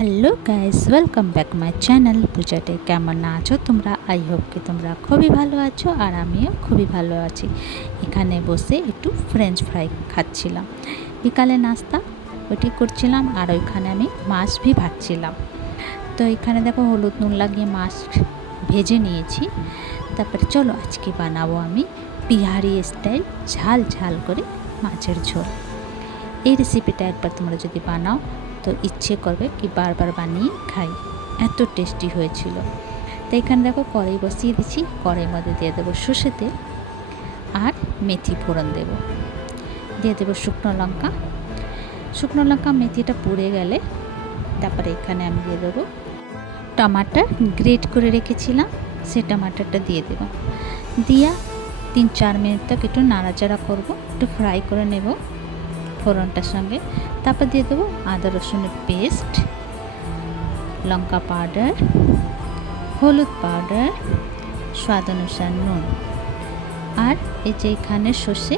Hello guys, welcome back my channel. পূজাতে কেমন আছো তোমরা? আই হোপ কি তোমরা খুবই ভালো আছো, আর আমিও খুবই ভালো আছি। এখানে বসে একটু ফ্রেঞ্চ ফ্রাই খাচ্ছিলাম, বিকালে নাস্তা ওইটি করছিলাম। আর ওইখানে আমি মাছ ভি ভাজছিলাম। তো এখানে দেখো হলুদ নুন লাগিয়ে মাছ ভেজে নিয়েছি। তারপরে চলো আজকে বানাবো আমি বিহারি স্টাইল ঝাল ঝাল করে মাছের ঝোল। এই রেসিপিটা একবার তোমরা যদি বানাও তো ইচ্ছে করবে কি বারবার বানিয়ে খাই, এত টেস্টি হয়েছিল। তো এখানে দেখো কড়াই বসিয়ে দিচ্ছি, কড়াইয়ের মধ্যে দিয়ে দেবো সর্ষে তেল আর মেথি ফোড়ন দেবো, দিয়ে দেবো শুকনো লঙ্কা। মেথিটা পুড়ে গেলে তারপরে এখানে আমি দিয়ে দেবো টমাটার, গ্রেট করে রেখেছিলাম সেই টমাটারটা দিয়ে দেবো। দিয়া 3-4 মিনিট তক একটু নাড়াচাড়া করবো, একটু ফ্রাই করে নেব ফোড়নটার সঙ্গে। তারপর দিয়ে দেবো আদা রসুনের পেস্ট, লঙ্কা পাউডার, হলুদ পাউডার, স্বাদ অনুসার নুন, আর এই যে এখানে সর্ষে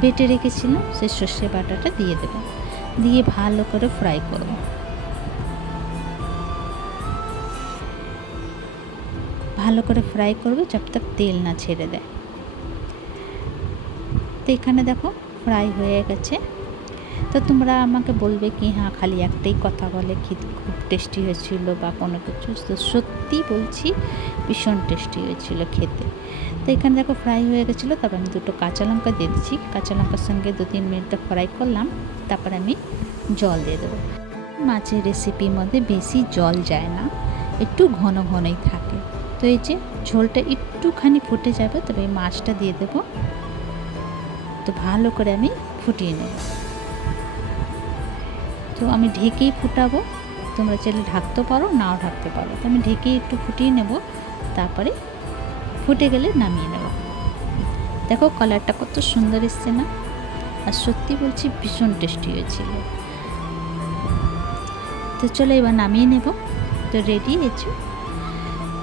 বেটে রেখেছিলাম সেই সর্ষে বাটাটা দিয়ে দেবো। দিয়ে ভালো করে ফ্রাই করব। ভালো করে ফ্রাই করবে যব তক তেল না ছেড়ে দেয়। তো এখানে দেখো ফ্রাই হয়ে গেছে। তো তোমরা আমাকে বলবে কি হ্যাঁ খালি একটাই কথা বলে কি খুব টেস্টি হয়েছিল বা কোনো কিছু, তো সত্যি বলছি ভীষণ টেস্টি হয়েছিল খেতে। তো এখানে দেখো ফ্রাই হয়ে গেছিলো। তারপর আমি 2টো কাঁচা লঙ্কা দিয়ে দিচ্ছি, কাঁচা লঙ্কার সঙ্গে 2-3 মিনিট ফ্রাই করলাম। তারপর আমি জল দিয়ে দেবো। মাছের রেসিপির মধ্যে বেশি জল যায় না, একটু ঘন ঘনই থাকে। তো এই যে ঝোলটা একটুখানি ফুটে যাবে, তবে মাছটা দিয়ে দেবো। তো ভালো করে আমি ফুটিয়ে নেব। তো আমি ঢেকেই ফুটাবো, তোমরা চাইলে ঢাকতে পারো, নাও ঢাকতে পারো। তো আমি ঢেকেই একটু ফুটিয়ে নেব, তারপরে ফুটে গেলে নামিয়ে নেব। দেখো কালারটা কত সুন্দর এসছে না? আর সত্যি বলছি ভীষণ টেস্টি হয়েছিল। তো চলো এবার নামিয়ে নেব। তো রেডি হয়েছে।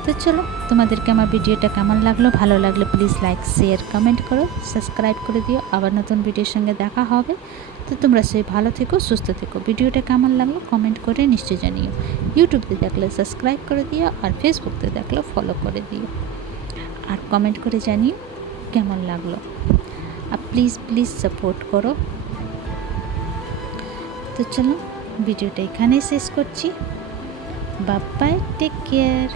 তো চলো তোমাদেরকে আমার ভিডিওটা কেমন লাগলো, ভালো লাগলে প্লিজ লাইক শেয়ার কমেন্ট করো, সাবস্ক্রাইব করে দিও। আবার নতুন ভিডিওর সঙ্গে দেখা হবে। তো তোমরা সেই ভালো থেকো, সুস্থ থেকো। ভিডিওটা কেমন লাগলো কমেন্ট করে নিশ্চয়ই জানিও। ইউটিউবতে দেখলে সাবস্ক্রাইব করে দিও, আর ফেসবুকতে দেখলে ফলো করে দিও, আর কমেন্ট করে জানিও কেমন লাগলো। আর প্লিজ সাপোর্ট করো। তো চলো ভিডিওটা এখানেই শেষ করছি। Bye bye, take care.